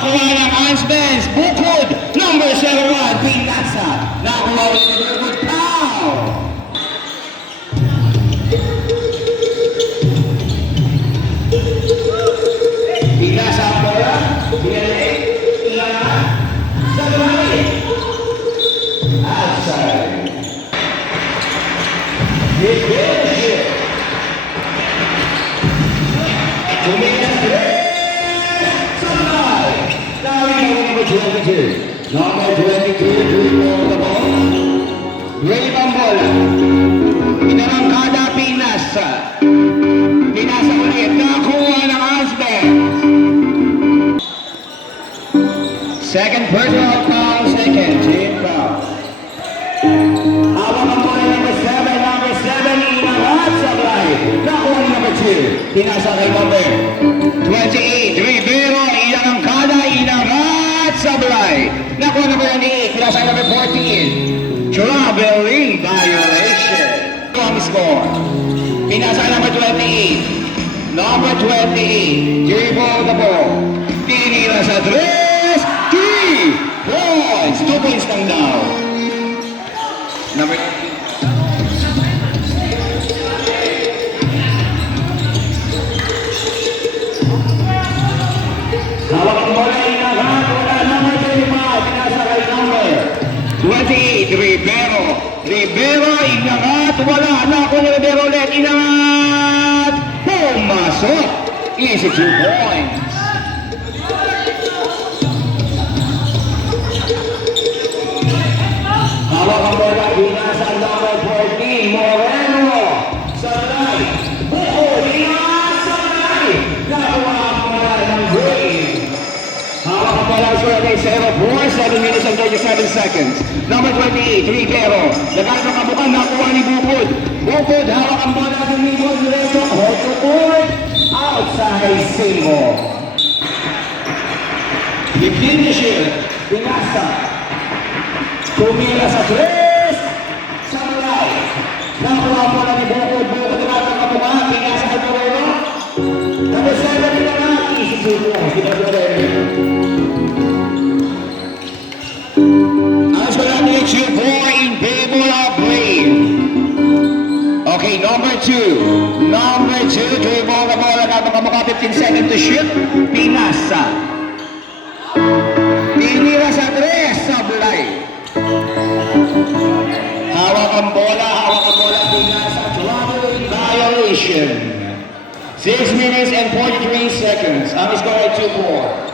Nakuha ng Ansbens. Bukod. Number 71. Pinasa. Nakuha rin ni Bukod. Pow! Pinasa ang bola. Pinalik. Ilangan. Sa lumali. Outside. Defensive. Tumingin sa Sunday. Number 22. Number 22. Dribble the ball. Wave ang bola. Inarangkada Pinasa. Pinasa ulit. Nakuha ng Asben. Second personal foul. Second team foul. Hawak ang bola number 7. Number 7. Inarat sa right. Nakuha ni number 2. Pinasa kay number 28. Rivero. Inarangkada. Inarat sa right. Nakuha number 8. Pinasa number 14. Traveling violation. Come score. Pinasa number 28. Number 28. Dribble the ball. Tinira sa 3. 3 points. 2 points lang daw. Number hawak ang bola. Inagat. Wala number 25. Pinasa kay number 28. Rivero. Rivero. Inagat. Wala. Nakuha ni Rivero ulit. Inagat. Pumasok. Easy 2 points. Hawak ang bola. Pinasa ang number 14. Moreno. Sa right. Bukod. Inagat sa right. Nakuha ang bola ng Green. Hawak ang bola. Score kay 0-4. 7 minutes and 37 seconds. Number 28. Rivero. Nagkaroon ng kabukan. Nakuha ni Bukod. Bukod. Hawak ang bola ng Bukod. Diretso. Hold to court. Outside Simo. Definition. Pinasa. Tumira sa 3. Sa right. Nakuha ang bola ni Bukod. Bukod. Nagkaroon ng kabukan. Pinasa kay Moreno. Number 7. Pinasa. Easy 2 points. As for that makes you boy in favor of Brave. Okay, number 2. Number 2, dribble the ball. Nagkamukha 15 seconds to shoot. Pinasa. Tinira sa 3. Sablay. Hawak ang bola. Hawak ang bola. Pinasa. Traveling violation. 6 minutes and 43 seconds. Ang score ay 2-4.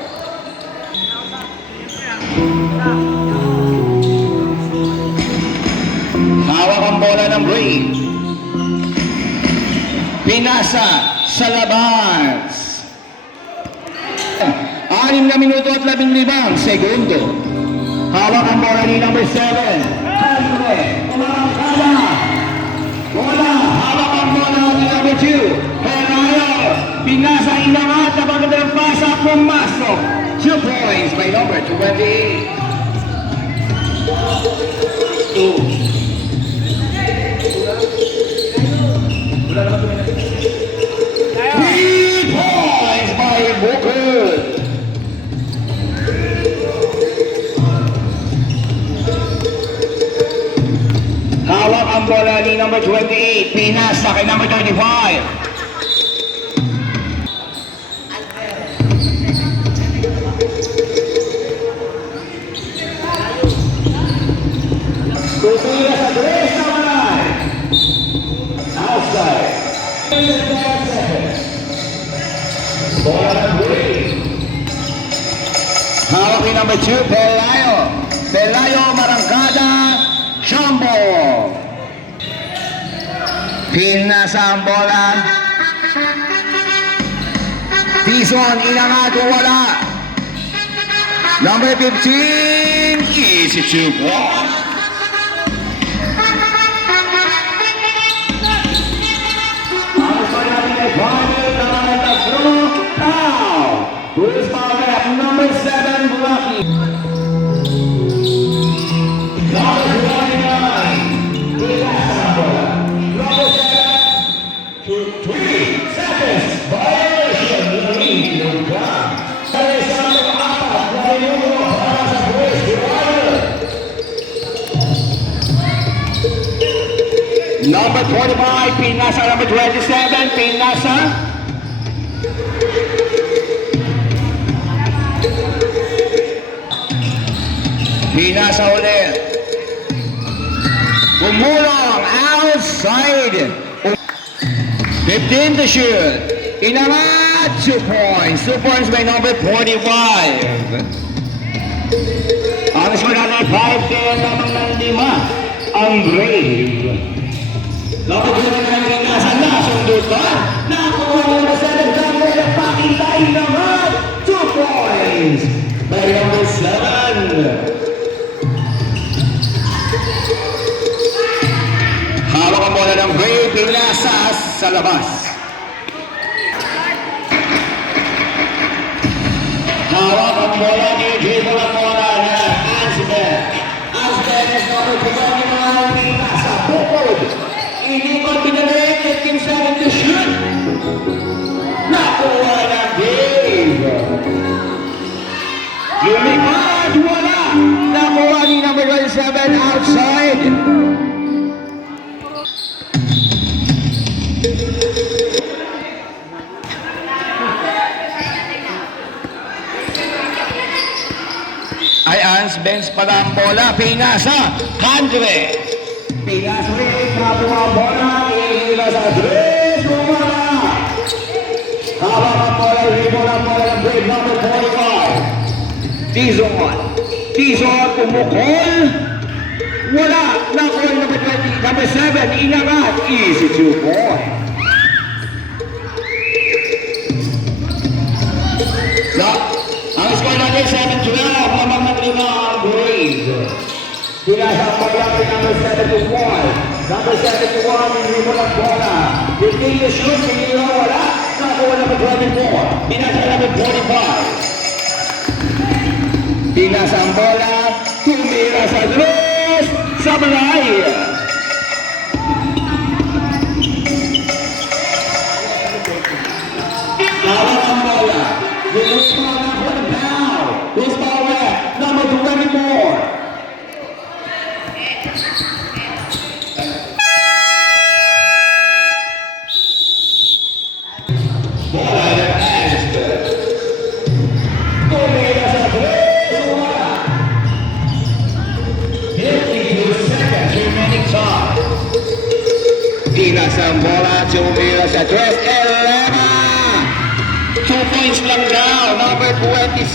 Hawak ang bola ng Brave. Pinasa sa labas. 6 na minuto at 15 segundo. Hawak ang bola ni number 7. Andre, umarangkada. Bola, hawak ang bola ni number 2. Perayo, pinasa inangat na pagkatang pasa, pumasok. 2 points by number 28. 2. 3 points by Bukod. Hawak ang bola ni number 28. Pinasa kay number 35. Tutira sa 3 na manay. Outside. Bola ng Brave. Hawak ni number 2, Pelayo. Pelayo, marangkada. Jumbo. Pinasa ang bola. Tison, inangat o wala. Number 15, easy 2 points. Who's fouled at number 7, Rocky. Number 29, number 7, 3 seconds. Violation. Lead. That is number 8. Number 25, Pinasa. Number 27, Pinasa. Pinasa ulit. Pumulong outside. 15 to shoot. Inangat, 2 points. 2 points by number 45. Ang score natin 5-10 lamang ng 5. Ang Brave. Lapit ko na ng Pinasa na. Sundutan. Nakuha ng 7 number na pakitay naman. 2 points by number 7. Hawak ang bola ng Brave, Pinasa sa labas. Hawak ang bola, i-dribble ang bola na Asben. Asben is number 29, Pinasa, bukod. Inikot, pinalik, 15 seconds to shoot. Nakuha ng Brave. Lumipad, wala. Nakuha ni number 27 outside. Ay Asben pala ang bola, Pinasa, Andre. Pinasa rin, nakuha ang bola, iila sa Dres, wala. Hawak ang bola, rebound ang bola ng Brave, number 45. Tizon, pumukol. Wala, nakuha yung number 20, number 7, Inangat, easy 2 point. Ang score natin 7-12, lamang ng 5 ang Brave. Pinasa ang bola kay number 71. Number 71, hindi mo lang bola. Hindi yung shoot, hindi yung wala. Nakuha number 24. Pinasa number 45. Pinasa ang bola, tumira sa Dres, sa balay. Hawak ang bola. Lulus pa na ako now. Lulus pa ulit. Number 24. Bola ng Asben. Tumira sa Dres, wala. 52 seconds remaining time. Pinasa ang bola, tumira sa Dres, 11. 2 points lang daw. Number 27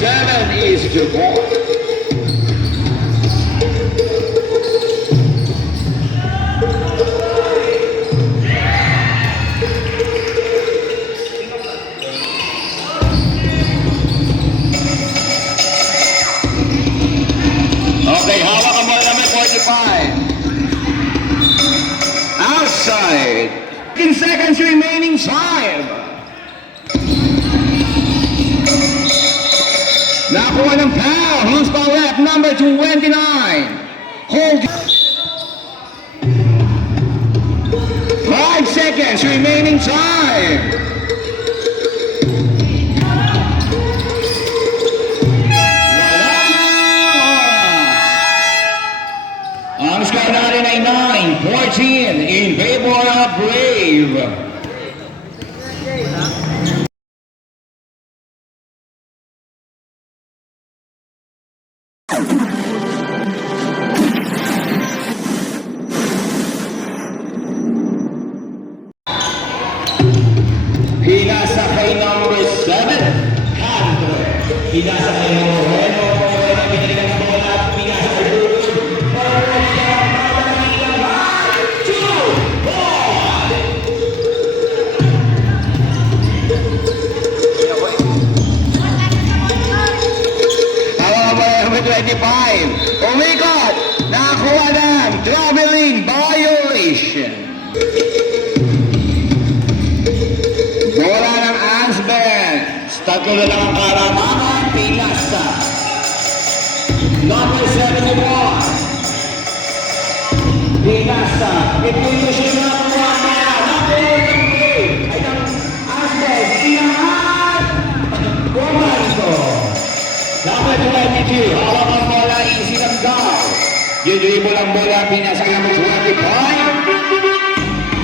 is Jabor. Okay, hawak ang bola number 45. Outside. 15 seconds remaining time. Nakuha ng foul. Who's the rep? Number 29. Hold. 5 seconds remaining time. Ang score natin ay 9-14 in favor of Brave. Pinasa kay number 7, Andre. Pinasa kay number 1, pinalikan ng bola at pinasa kay Brave. Hawak ang bola number 25. Umikot. Nakakuha ng traveling violation. Bola ng Asben. Tatlo na lang ang karamangan. Pinasa. Number 71. Pinasa. Ito yung siya na kuha na. Number 28. Ay ng Asben. Inangat. Comando. Number 22. Hawak ang bola. Easy lang daw. Yung dribble ang bola. Pinasa number 25.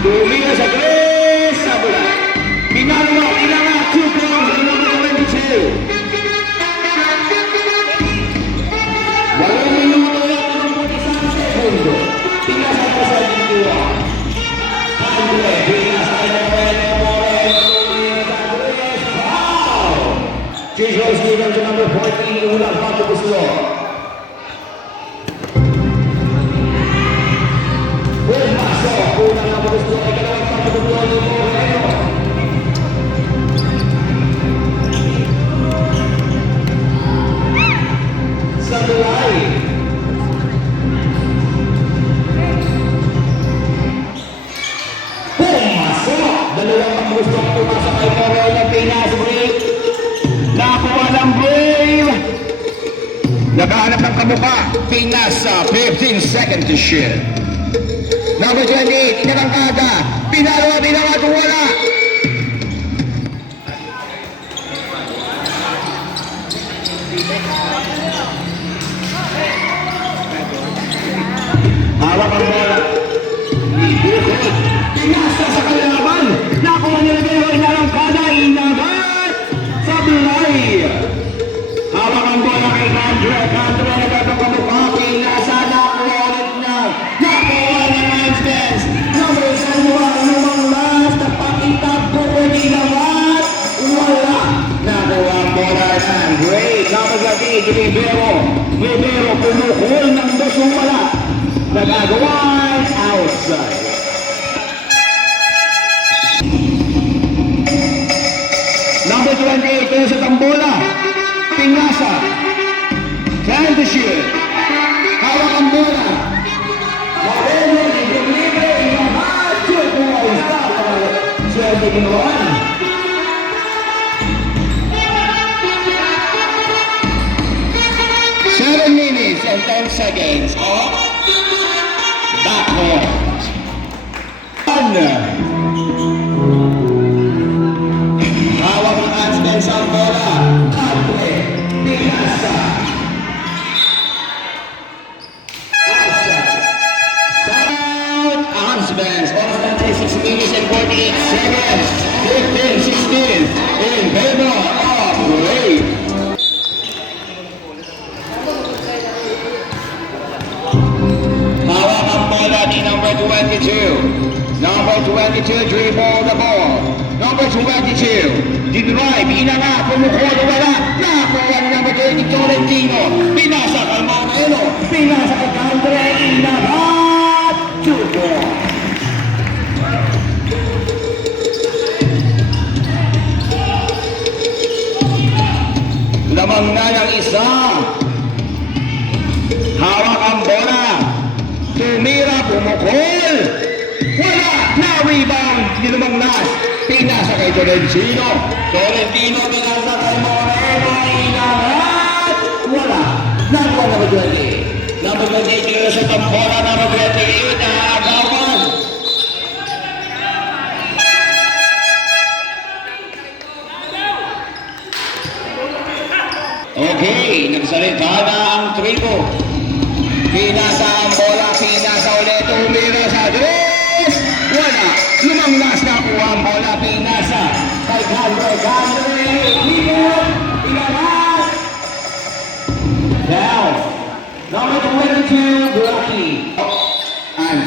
Tumira sa Grace Sablay. Pinalwa, ilangan, 2 points ang number 22. 8 minuto at 41 segundo. Pinasa ko sa Lindua. Andre, pinasa ko sa Moreno Moreno. Tumira sa Grace. Foul! Jesus Stevens sa number 14. Ulang Pato Buslo. Pumasok. Unang Pato Buslo. Ikalawang Pato Buslo ni Moreno. Sablay. Pumasok. Dalawang gusto ang pumasok kay Moreno. Pinas break. Nakuha ng Brave. Nakahanap ng kamukha. Pinasa. 15 seconds to shoot. Number 28. Inarangkada. Pinalawa. Wala. Hawak ang bola. Pinasa sa kalaban. Nakuha nila pero inarangkada. Inagat. Sablay. Hawak ang bola kay Andre. Andre nagkatong kamukha. Pinasa. Nakuha ulit na. Nakuha na Lance Benz. Number 1. Lumang last. Napakitap ko ko inagat. Wala. Nakuha ang bola ng Andre. Number 13. Rivero. Rivero pumukul ng doso wala. Nagagawan outside. Number 28, kaya sa tambola. Pingasa. Trying to shoot. Hawak ang bola. Moreno, libre, inahat. Shoot mo ang stop. Swerte ginawan. Seven minutes and 10 seconds. Backcourt. Hawak ng Ansben sa bola. Andre. Pinasa. Outside. South Ansben. Oras na 6 minutes and 48 seconds. 15-16. In favor of Brave. Hawak ang bola ni number 22. Number 22, dribble the ball. Number 22, drive, inanga, pumukul, wala. Nakuha ni number 20, Tolentino. Pinasa kay Moreno. Pinasa kay Andre, inagat. 2 points. Lamang na ng isa. Hawak ang bola. Tumira, pumukul. Wala! Na-rebound! Ginumang nas. Pinasa kay Tolentino. Tolentino, pinasa kay Moreno. Inagat! Wala! Nakuha number 20. Number 28, kaya sa tambola. Number 28, naagawan. Okay, nagsalita na ang tribo. Pinasa ang bola, pinasa ulit, tumira sa Dres! Wala! Lumanglas na po ang bola, pinasa kay Gandre, Ligon, Ilamat! Down! Number 22, Rocky. And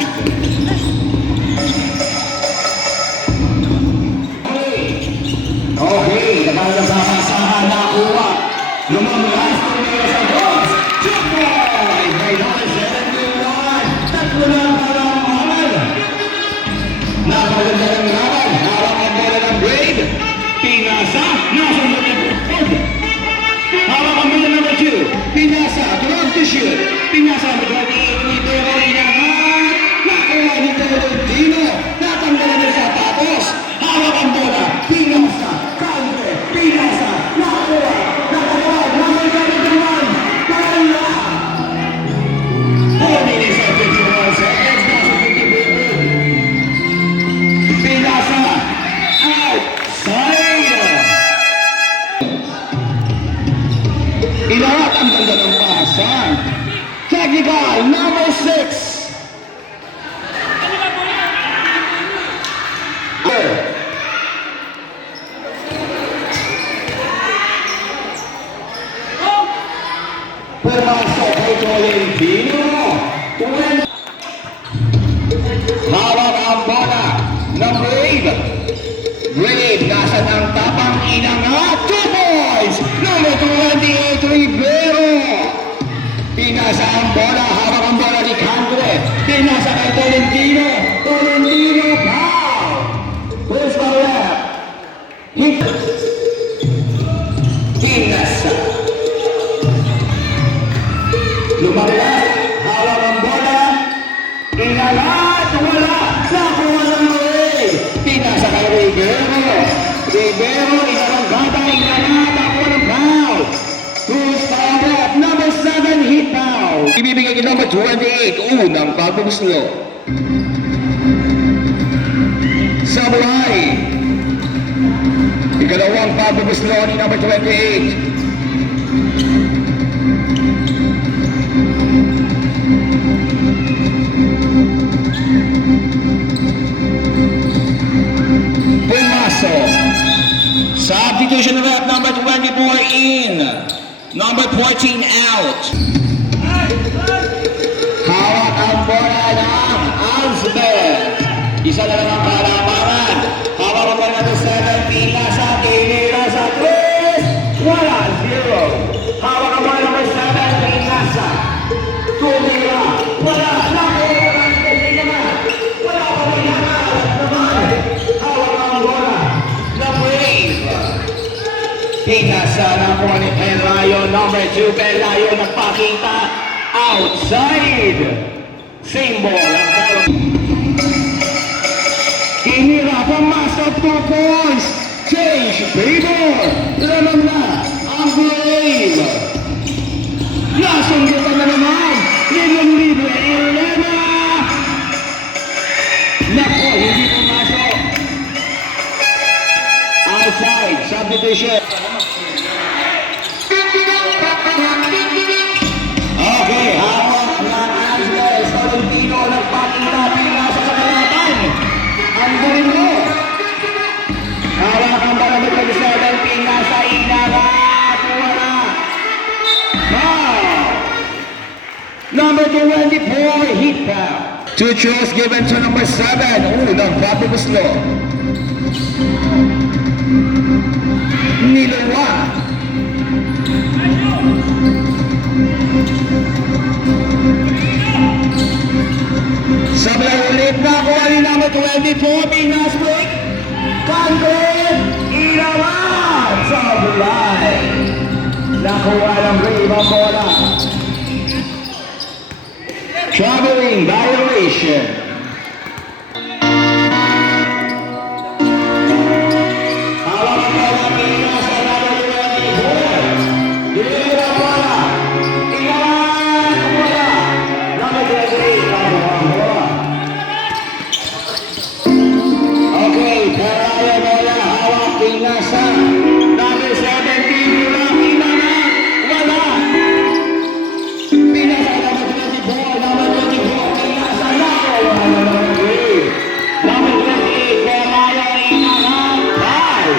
okay, nagkakaroon sa pasahan na kuha. Lumanglas, tumira sa Dres! Tatlo lang para ang mahal. Napaganda ng laban. Hawak ang bola ng Brave. Pinasa. Nasa mga hawak ang bola number 2. Pinasa. Drug to shoot. Pinasa. Drug to shoot. Pero inahat. Nakuha ni Tolentino. Pumasok kay Tolentino. Hawak ang bola ng Brave. Brave, nasa ng tapang inang at 2 points. Number 28, Rivero. Pinasa ang bola, hawak ang bola ni Candre. Pinasa kay Tolentino. Tolentino, foul. Where's the ref? Pinasa. Lumalas, hawak ang bola. Inalat, wala. Nakuha ng Brave. Pinasa kay Rivero. Rivero, inalanggata, inalat, nakuha ng foul. Who's fouled? Number 7, hit foul. Ibibigay kay number 28, unang pagpupuslo. Sablay. Ikalawang pagpupuslo ni number 28. Substitution of that number 24 in. Number 14 out. Hawak ang bola ng Alsbeth. Isa na lang ang kalamangan. Hawak ang bola ng 7. Pinasa, tinira sa 3. Wala, 0. Hawak ang bola ng 7. Pinasa. Tumira. Wala. Nakuha. Wala pa rin naman. Hawak ang bola. Pinasa ng po ni Pelayo, number 2, Pelayo nagpakita outside. Symbol ang ball. Inira, pumasok 2 points. Change, favor. Naman na ang Brave. Nasundutan na naman. Libre, libre, Elena. Nako, hindi pumasok. Outside, substitution. Okay, hawak na Angeles. Tolentino nagpakita, pinasa sa kalaban. Ang galing mo. Hawak ang bola ng 27, pinasa, inarat. Wala. Foul. Number 24, hit foul. 2 throws given to number 7. Unang pagpupuslo. Nilawa. Sablay ulit na kuha ni number 24. Pinas break. Candre. Inawan. Sablay. Nakuha ng Brave ang bola. Traveling violation. Pinasa, number 17, Pinasa, wala. Pinasa, number 24, Pinasa, wala. Number 28, Pelayo, Inahan, five.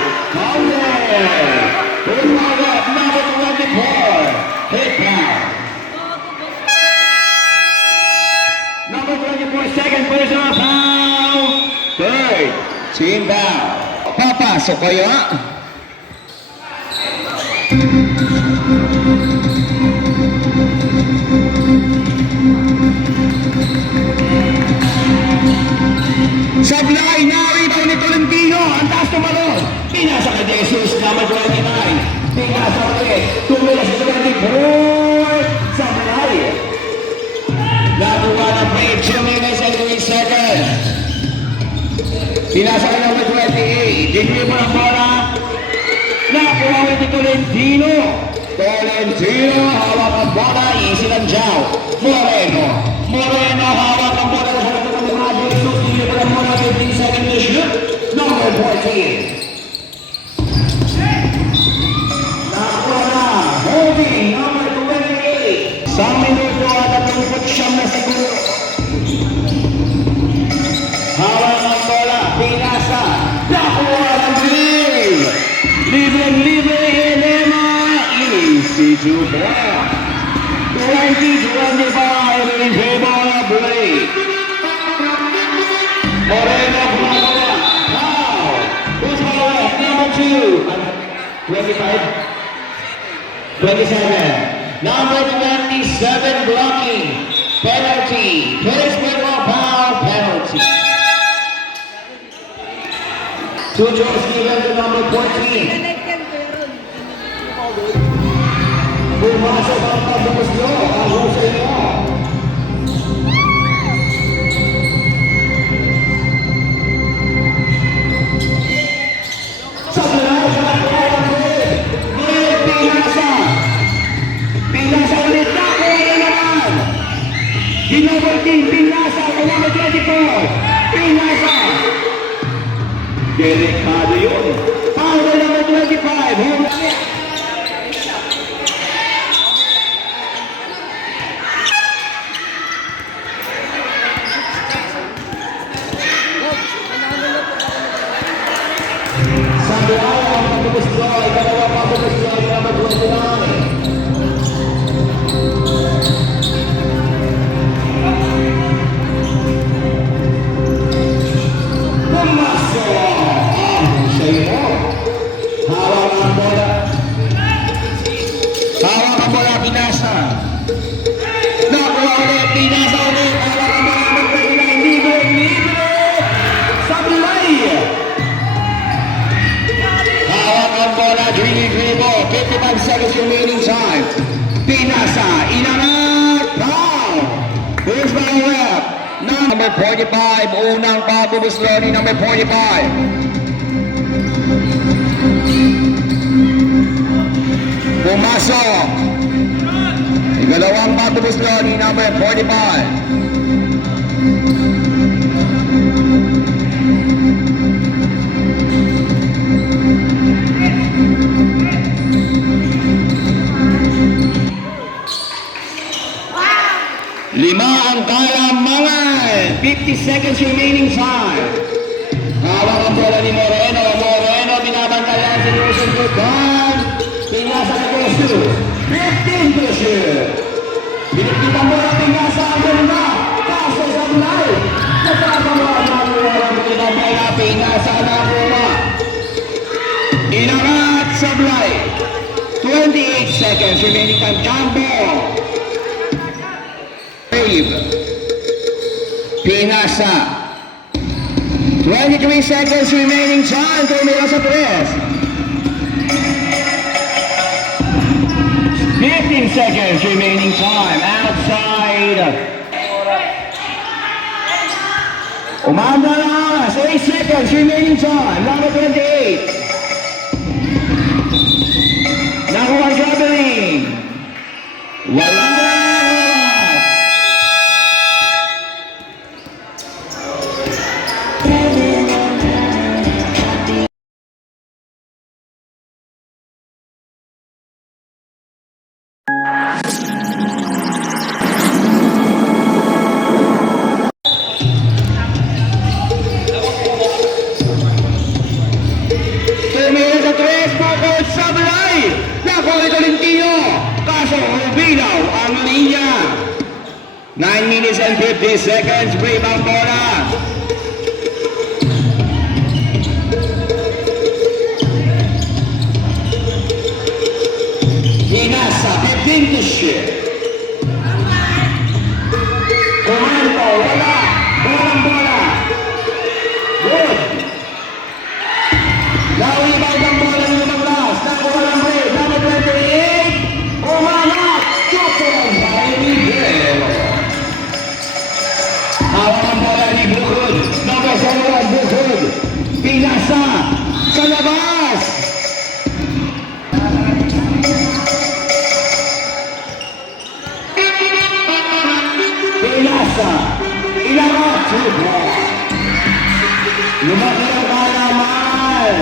Number 24, hit foul. Number 24, second personal foul. Third, team foul. Papasok kayo. Sablay, na-rebound ni Tolentino. Ang taas tumalon. Pinasa kay Jesus, number 29. Pinasa ulit. Tumula sa 24. Sablay. Nakuha ng Brave, 2 minutes and 3 seconds. Pinasa kay number 28. Digri mo ng bola. Nakuha ulit ni Tolentino. Tolentino, hawak ang bola. Easy lang dyaw. Moreno. Moreno, hawak ang bola. Hawak ang bola. Digri mo ng bola. 15 seconds to shoot. Number 14. Nakuha na. Holding, number 28. Isang minuto at 39 na siguro. Hawak ang bola. Pinasa. Nakuha ng Brave. Libre, Elena. Easy to block. 20-25 in favor of Blake. Moreno Blanca. Now, who's correct? Number 2. 25? 27. Number 27 blocking. Penalty. 20 foul penalty. 2 jobs given to number 14. Pumasok ang pagbukas nyo. Ang husay nyo. Sa tulay, sa tulay, Blake Pinasa. Pinasa ulit na. Kaya naman. Di number 10, Pinasa. Kay number 24. Pinasa. Delikado yun. Power number 25. Home run. Sabi ayaw ang pagpupusloy, ikalawa pagpupusloy, number 29. Pumasok ang sa'yo. Hawak ang bola. Hawak ang bola, Pinasa. Nakuha ulit, Pinasa ulit. Hawak ang bola, number 29. Libre. Sablay. Hawak ang bola, dribble. 55 seconds remaining time. Pinasa, inangat, foul. Who's my rep? Number 45, unang pabubuslo ni number 45. Pumasok. Ikalawang pabubuslo ni number 45. Lima ang kalamangan. 50 seconds remaining time. Hawak ang bola ni Moreno. Moreno binabantayan si Luzon Bukan. Pinasa na Kesu. 15 to shoot. Binigyan mo na Pinasa ang ganda. Kaso sa bulay. Nagkakawa na ang pinabaya. Pinasa na puma. Inangat sa bulay. 28 seconds remaining time. Jumbo. Pinasa. 23 seconds remaining time. Tumira sa tres. 15 seconds remaining time. Outside. Umanda na oras. 8 seconds remaining time. Number 28. Nakuha dribbling. Wala. Ang linya. 9 minutes and 50 seconds. Rebound bola. Pinasa. 15 to shoot. Kumanto. Wala. Bolang bola. Good. Rebound ang bola ng Lumaglas. Nakuha ng break. Number 28. Umangat. Hawak ang bola ni Bukod. Number 7, Bukod. Pinasa sa labas. Pinasa. Ilangat. Lumaki ang kalaman.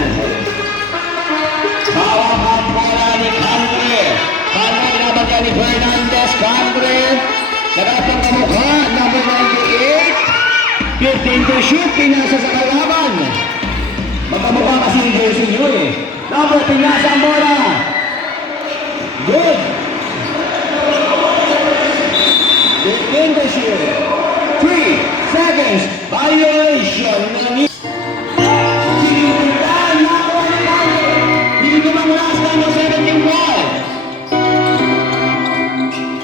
Hawak ang bola ni Candre. Candre nabagyan ni Fernandez. Candre. Nagatang kamukha. Number 98. 15 to shoot. Pinasa sa kalaban. Magkamukha kasi ni jersey nyo eh. Number, pinasa ang bola. Good. finisher. 3 seconds. Violation. Sinimulan. Nakuha ni Mike. Dito bang last number 71?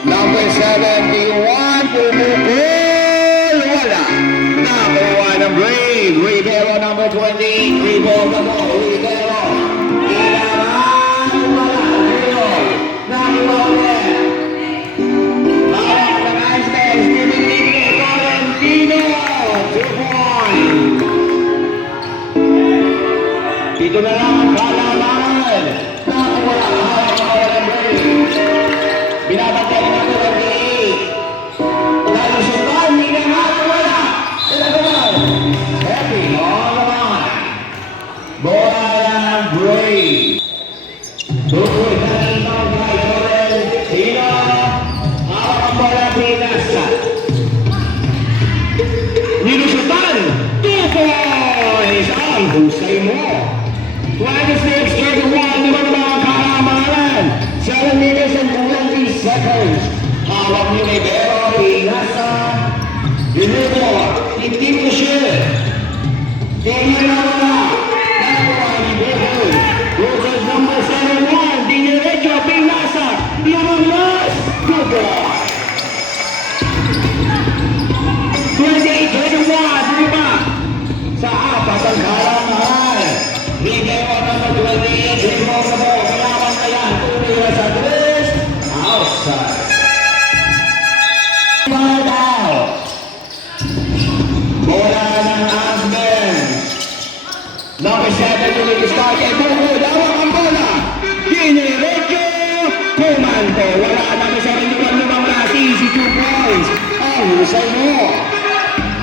Number 71, pumukul, wala. Number 1, ang Brave. Rivero, number 20. Rivero, Rivero. Ilaran, wala. Rivero. Nakuha ulit. Hawak ng Iceman. Steven Libre, Tolentino. 2 points. Dito na lang ang kalaman. Nakuha, hawak ng Brave. Binabantay na ito ng D8. Lalo sukan, hindi na wala. Ilagaman. Happy, all naman. Bola ng Brave. Tukoy na limang kay Tolentino. Hawak ang bola, Pinasa. Nilusutan. 2 points. Ang husay mo. 26-31, naman mga kalamanan. 7 minutes and 20 seconds. Hawak ni Rivero, Pinasa. Rivero, hindi ko siya. Tingnan na wala. Nakuha ni Rivero. Rivero number 71, diniretso, Pinasa. Lumanglas. Good boy. 28-21, lima. Sa apat ang kalamahan. Rivero number 28, Rivero na mo. Kailangan na yan. Tumira sa tres. Outside. Ball out. Bola ng Asben. Number 7 tuloy start. Kay Bukod. Hawak ang bola. Diniretso. Kumanto. Wala number 71 lumang lati. Easy 2 points. Ang husay mo.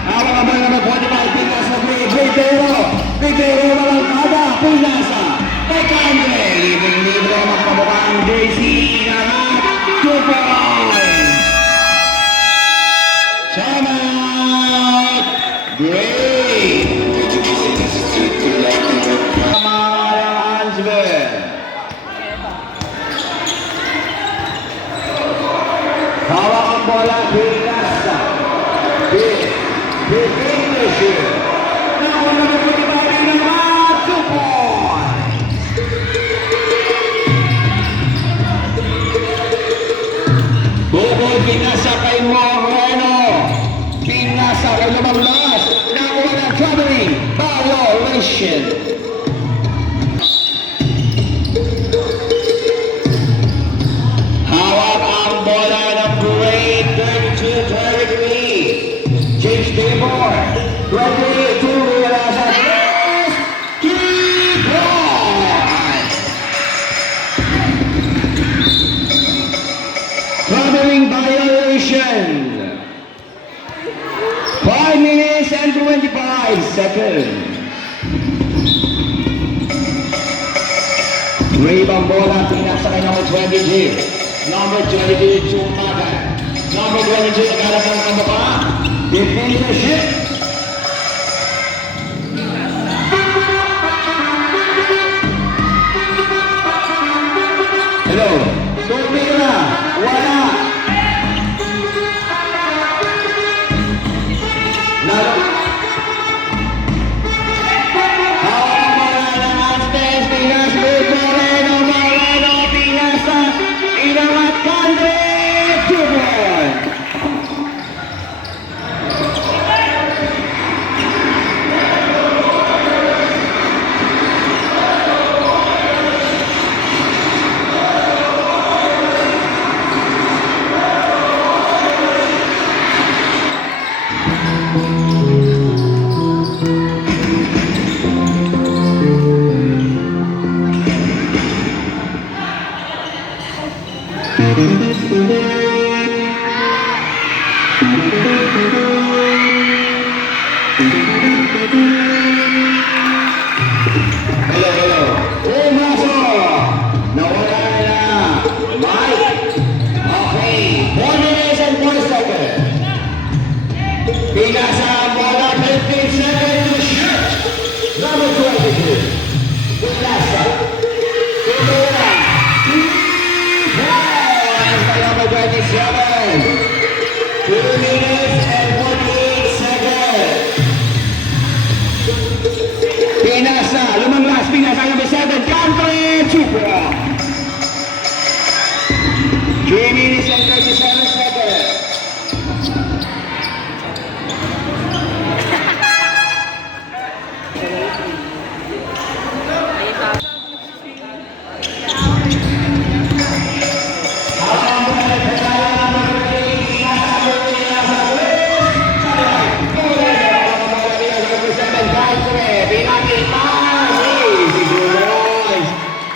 Hawak ang bola number 45. Pinasa Rivero. Rivero walang kada. Pinasa. Kay Kandre. Libre ang magpabukang jersey. Naman. 2 points. Time out. Great. Kamara Ansben. Hawak ang bola. Pinasa. Finisher. Nakuha na magpapabali naman. 2 points. Bukod Pinasa kay Moreno. Pinasa kay Lumanglas. Nakuha ng troubling violation. Hawak ang bola ng Brave. 32-33. James Taylor. 22 wala sa tres. 3 points. Troubling violation. 5 minutes and 25 seconds. Brave ang bola, Pinasa kay number 22. Number 22, Chumagan. Number 22, nagharap ng ano pa? Defendership. Hello. Tumira. Wala. Hawak ang bola ng Astes, Pinas, Moreno, Pinasa, inangat Kandre, 2 points. Hello. Pumasok. Nawala na. Mike. Okay. 1 minute and 4 seconds. Pinasa ang bola. 15 seconds to shoot. Number 22. Pinasa. Tumira. 3 points by number 27. 2 minutes. April. 3 minutes and 37 seconds.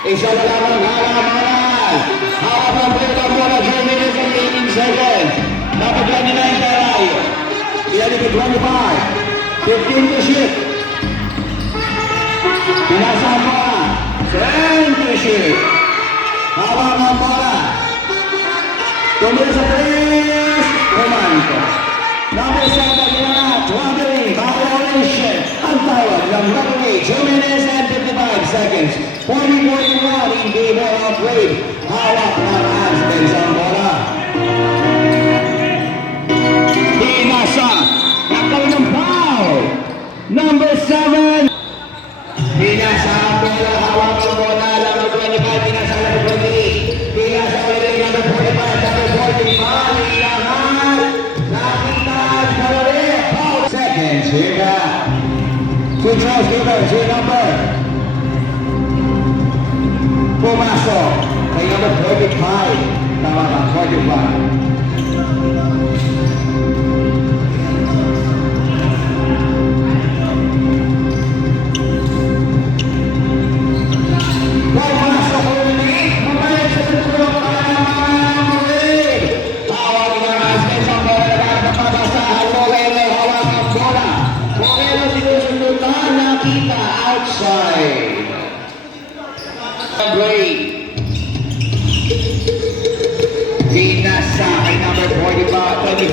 Isa na lang ang halaman. Hawak ng pwede mo na 2 minutes and 18 seconds. Dapat lang nila yung taray. Ilan ito 25. 15 to shoot. Pinasaan mo na. 10 to shoot. Hawak ng bola. Tumira sa 3. Romanto. Number 7 nila. Traveling. Violation. Ang tawag ng referee. 2 minutes and 55 seconds. 40-41 in game of play. Hawak ng Aspen sa bola. Pinasa. Nakaroon ng foul. Number 7. Pinasa ang bola. Hawak ng bola. Number 25. Pinasa ang number 28. Pinasa ulit number 45. Number 45. Ilahan. Nakita. Naroon. Foul. Seconds. Here ka. Two Charles Givers. Your number. Pumasok kay number 45. Tama ka, 45. Pumasok ulit. Mabalik sa tutulong para naman ulit. Hawak ng Aspen sa bola na napapasahan. Moreno hawak ang bola. Moreno sinusundutan. Nakita outside. Great. Pinasa kay number 25.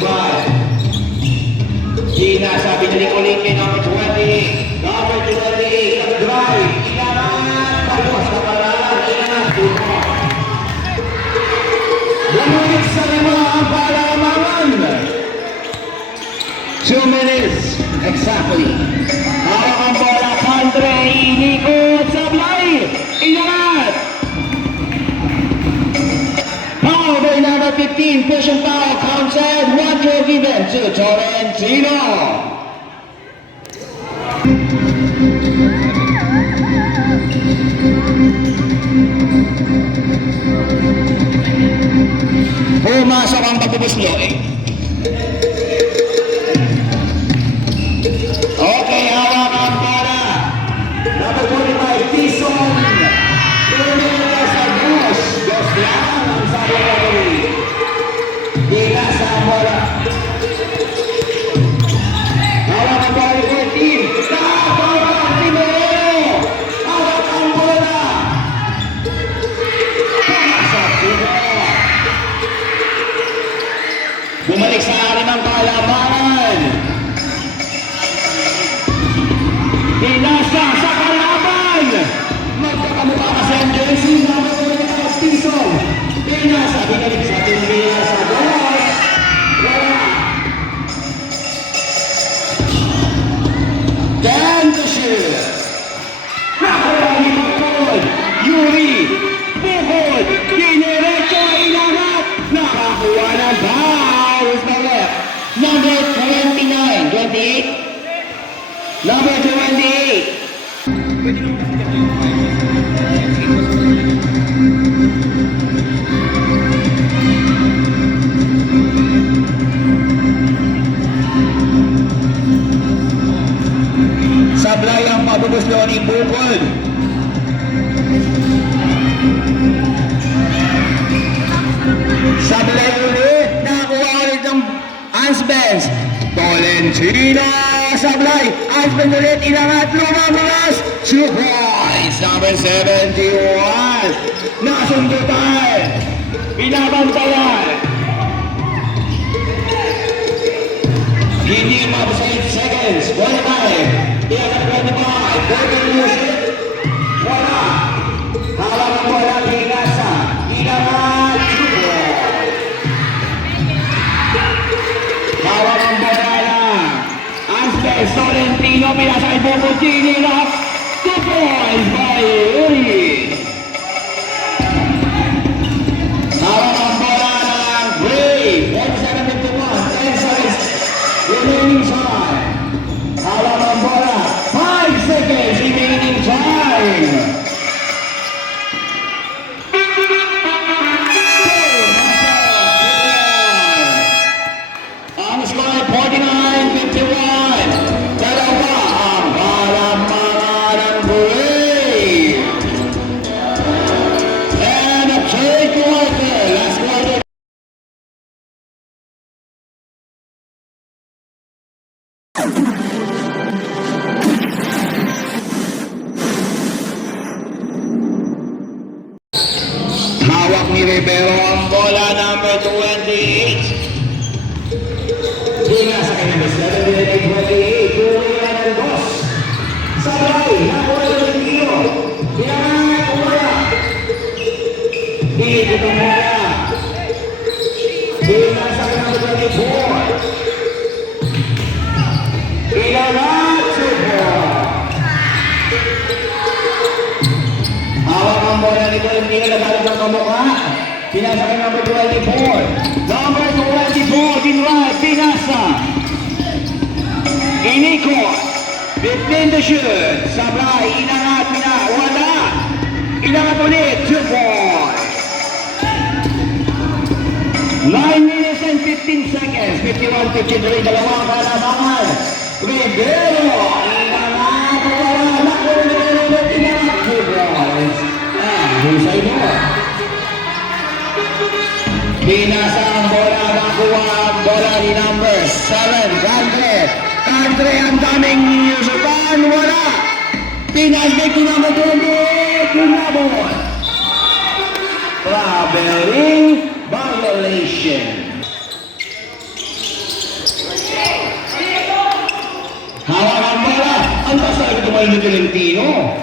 Pinasa, binalik ulit kay number 20. Number 28, ang drive. Inangat. Pagwas na pala. Inangat. Bumalik sa lima ang palamangan. 2 minutes. Exactly. Hawak ang bola. Andre. Inikot. Sablay. Inangat. Foul by number 15. Push and foul. Counted. 1 throw given to Torrentino. Pumasok ang pagpupuslo eh. Okay, hawak ang bola. Number 25, Tison. Tumira sa Gus. Gus lang ang sabi ng referee. Pinasa ang bola. Hawak ang bola ni 14. Hawak ang Timero. Hawak ang bola. Pumasok Timero. Bumalik sa anim ang palabanan. Pinasa sa kalaban. Magkakamukha ka sa MJC. Number 25, Tison. Pinasa. Binalik sa Timera sa bola. Wala. 10 to shoot. Nakuha ni Bukod. Yuri. Bukod. Dinerecho. Inangat. Nakakuha ng foul. Sa left. Number 29. 28. Number 28. Sablay ang pabubuslo ni Bukod. Sablay ulit. Nakakuha ulit ng Asbens. Tolentino. Sablay. Asbens ulit. Inangat. Lumabas. Surprise. Number 71. Nasundutan. Binabantayan. Hindi umabot sa 8 seconds. 25. Iyan ang 25. Burger music. Wala. Hawak ang bola. Pinasa. Inangat. Hawak ang bola. Asbens. Tolentino. Pinasa kay Bobo Gini. 2 points by Uri. Hawak ni Rivero ang bola number 28. Dinasa kay number 7, 28. Kuya ng boss. Sabay, nakuha ng tiro. Pinangat, wala. Ikot ang bola. Dinasa kay number 24. Ilalat, super. Hawak ang bola nito, hindi na nagalit ang kamukha. Pinasa kay number 24. Number 24, Dinrad, pinasa. Inikot. 15 to shoot. Sablay, inangat, wala. Inangat ulit, 2 points. 9 minutes and 15 seconds. 51-53, dalawang kalamangan. Rivero, inangat, wala. Nakuha na ulit, inangat, 2 points. Husay mo. Pinasa ang bola, nakuha ang bola ni number 7, Country. Country, ang daming yusutan, wala. Pinasbik ni number 20, Kunabon. Traveling violation. Hawak ang bola. Ang basta ito tumayo ni Tolentino.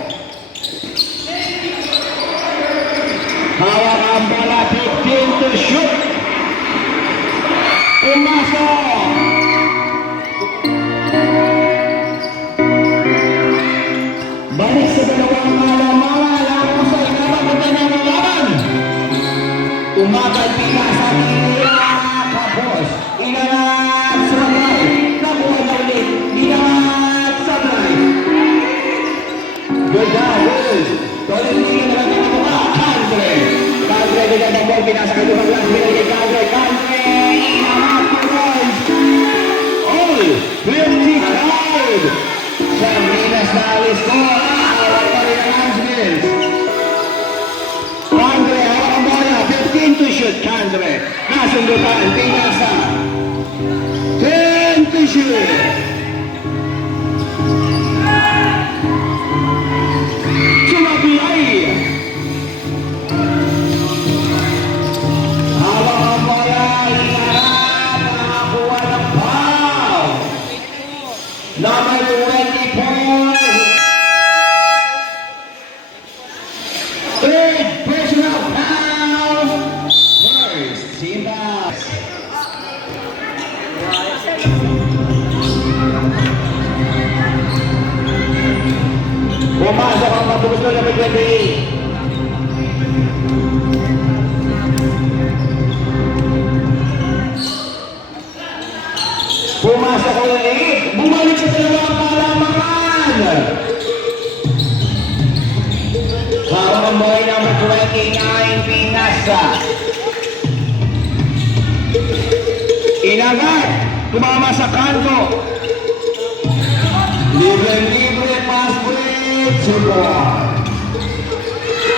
Hawak ang bola, 15 to shoot. Pumasok. Balik sa dalawang malamangan. Ako sa ikarapunta ng laban. Tumagal pinasa nila. Kapos. Inangat Sablay. Nakuha na ulit. Inangat Sablay. Good job, good. Tolentino na lang ang mga Country. Country, bigyan ng ball. Pinasa ka lumang lang. Binigay Country. Country. Inangat po guys. All 55. Sardinas na alis ko. Awat pa rin ang Hansmills. Country, hawak ang bola. 15 to shoot. Country. Nasundutan. Pinasa. 10 to shoot. Sumablay. Hawak ang bola. Inarap. Nakakuha ng foul. Number 24. Third personal foul. First team foul. Pumasok ang pagbubusto ng 28. Pumasok ulit. Bumalik sa dalawang kalamangan. Hawak ang boy number 29, Pinasa. Inagad. Tumama sa kanto. Libre, pass break. Support.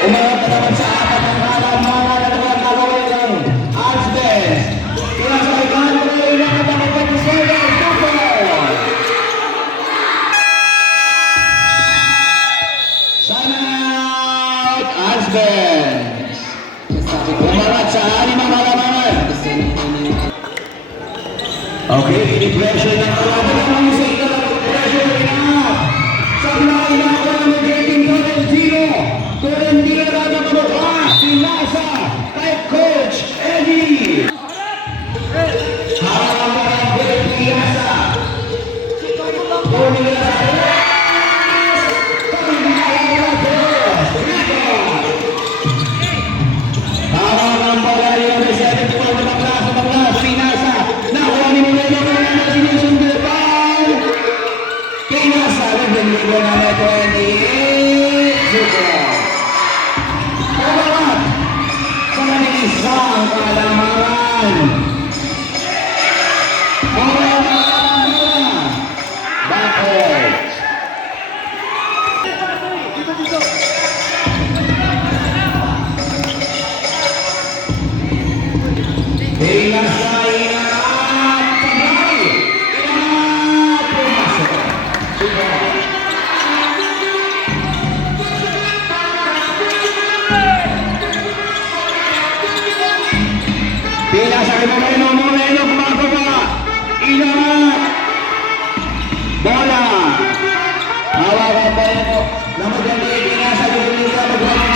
Umarap na naman sa apat ng kalamangan at walang gagawin ng Asbes. Pinasa kay Country. Inagad ang 27. Asbes. Umarat sa anim ang malamangan. Okay, ini-pressure ng kalaban ng isa ito. Pressure enough. Sablay na ako ng getting Tolentino. Tolentino na nagpapagod. Bola. Hawakan pa ito. Naman yan din pinasa ko rin nila mag-1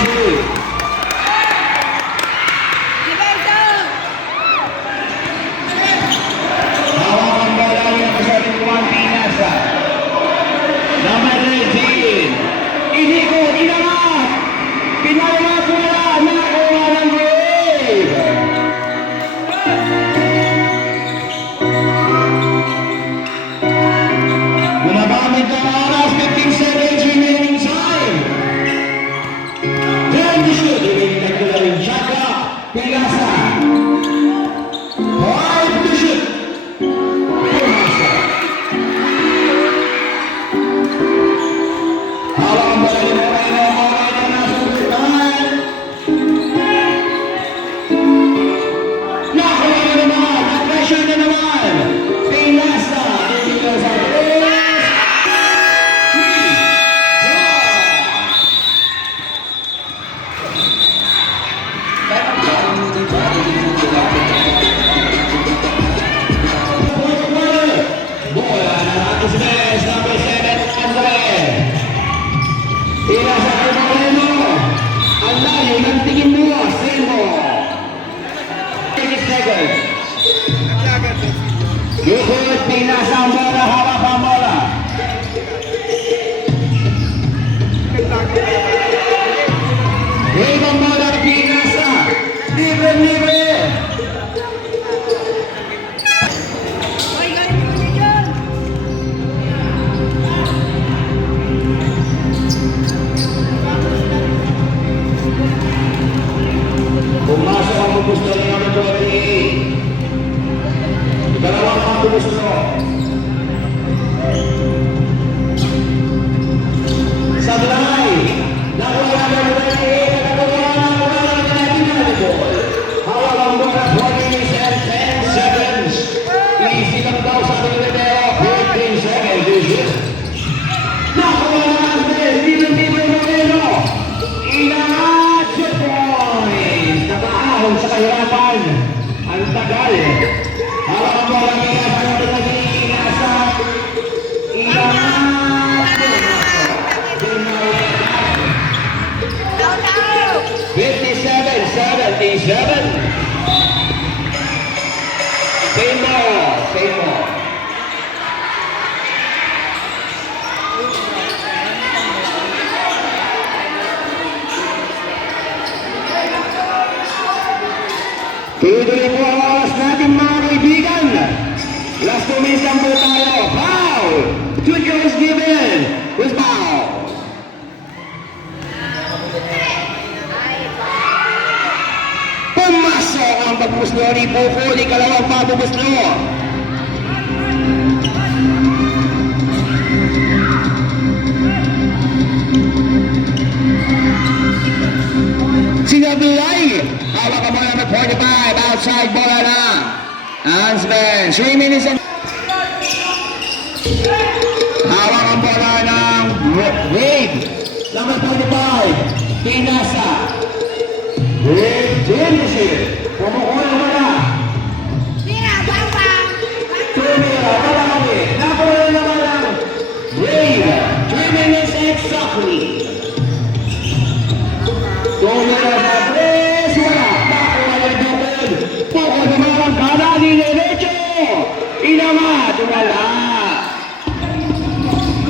hawakan bola yung kasabi ko ang pinasa. Naman 19. Inikot, inangat. Pinangat bola. Nakuha ng Brave. Gumagamit ng oras, 15 seconds remaining time. Then the shoot, remaining nagtula rin shot clock. Pilasa. 5 to shoot. Pilasa. Hawak ang bola ni Moreno. Moreno na susundan. Nakuha na naman. Na-pressure na naman. Pilasa. Pilasa. Bola na Ismael, number 7, Andre. Pinasa kay Moreno. Ang layo ng tingin mo, Semo. 30 seconds. Good, pinasa ang bola, hawak ang bola. Wave ang bola, pinasa. Libre. Pumasok ang pupusto ng number 28. Dalawang mga pupusto. Sablay. Nakuha ng 28. Nakagawa ng bola ng 19. Hawak ang bola 20 minutes and 10 seconds. Easy lang daw sa Pilipino. 15 seconds. Nakuha ng Andres. Libre Moreno. Inangat sa points. Nakaahon sa kahirapan. Ang tagal. Hawak ang bola nila sa number 19. Inasa. Inangat. 57. Same more. Tuloy po ang oras natin mga kaibigan. Last 2 minutes lang po tayo. Foul! 2 goals given. With foul. Pumasok ang pagpuslo ni Buko, ikalawang pagpupuslo. Sinablay. Hawak ang bola number 45. Outside bola lang. Ansben. 3 minutes and... Hawak ang bola ng Wade. Number 45. Pinasa. Wade. Finishes. Pumukuha ang bola. Tumira. Malaki. Nakuha naman lang. Wade. 3 minutes exactly. Tumira sa tres. Wala. Nakuha ng Bukod. Bukod naman ang kanan ni Derecho. Inamat. Wala.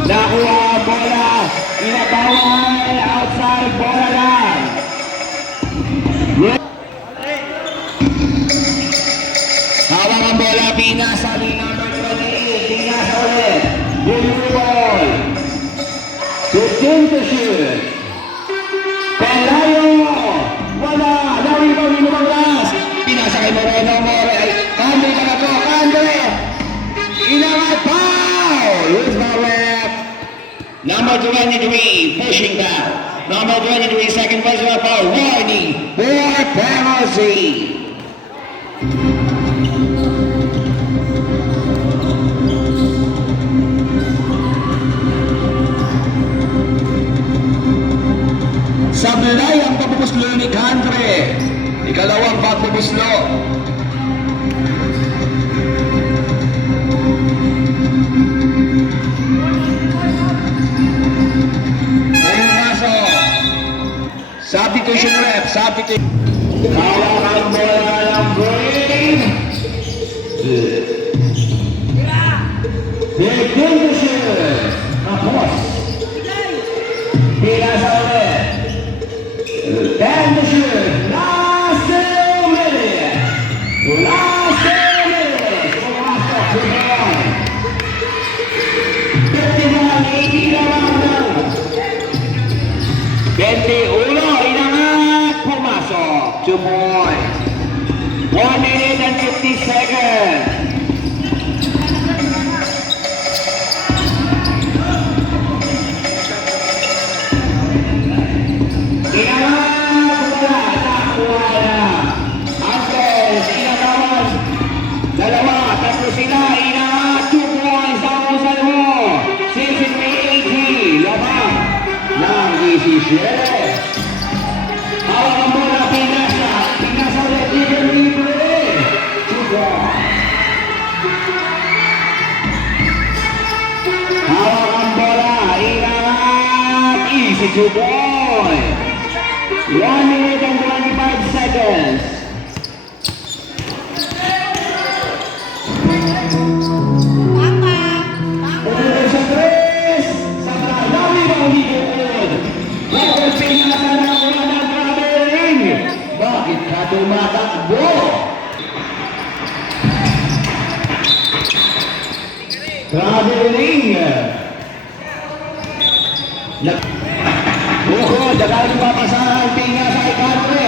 Nakuha ang bola. Inabawal. Outside bola lang. Hawak ang bola. Pinasa ni number 28. Pinasa ulit. Blue ball. 15 to shoot. Pelayo. Wala. Nawibang minumang gas. Pinasa kay Moreno. Andre ka na to. Andre. Inangat. Foul. Who's the ref? Number 23. Pushing down. Number 23. Second personal foul. Warning. For penalty. Sablay ang pagpupuslo ni Andre. Ikalawang pagpupuslo. Substitution rep, substitution. Hawak ang bola ng Brain. Begin tapos. Pinasa ulit. Then the shoot. Last 2 minutes. Last 2 minutes. Pumasok si Brain. 51, 80 na lang. 21, inangat, pumasok. 2 points. 1 minute and 50 seconds. Inangat, wala, nakuha na. Antes, inagawan. 2, tatlo sila, inangat, 2 points, tapos mo. 60, labang. Ng 17. Hawak ang bola, Pinasa. Pinasa ulit, libre. 2 points. Hawak ang bola, inangat, easy 2 points. 1 minute and 25 seconds. Ulit sa 3. Sa dami bang higod? Bakit Pinasa na wala ng traveling? Bakit ka tumatakbo? Traveling. Bukod, dahil papasahan, Pinasa ay Padre.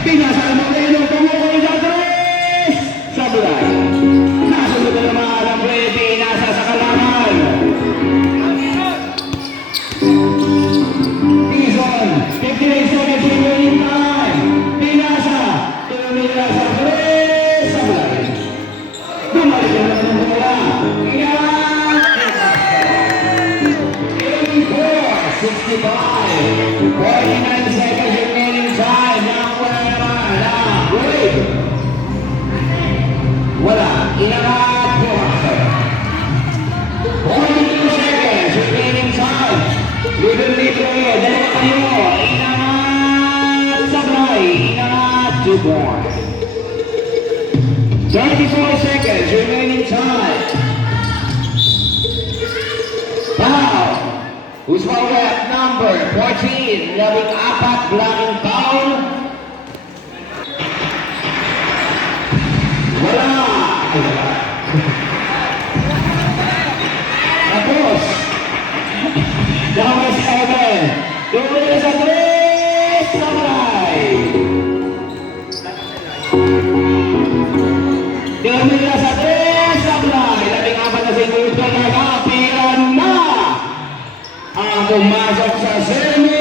Pinasa ay Moreno, tumukoy sa 3. Sablay. Nasunod na naman ang Pinasa sa kalaman. Tizon, 58 seconds remaining time. Pinasa, tumira sa 3. Sablay. Bumalik na naman ng bola. Iyan! 65, 49 seconds remaining time. Wala naman. Break. Wala. Inangat. Pumasok. 42 seconds remaining time. Libre. Dalawa kayo. Inangat. Sablay. Inangat. 2 points. 34 seconds remaining time. Foul. Who's foul at number 14, 14, blocking foul. Wala. Tapos. Number 7, tumira sa 3, Sablay. Tumira sa 3, Sablay. 14 na segundo, nag-apiran na. Ang pumasok sa semi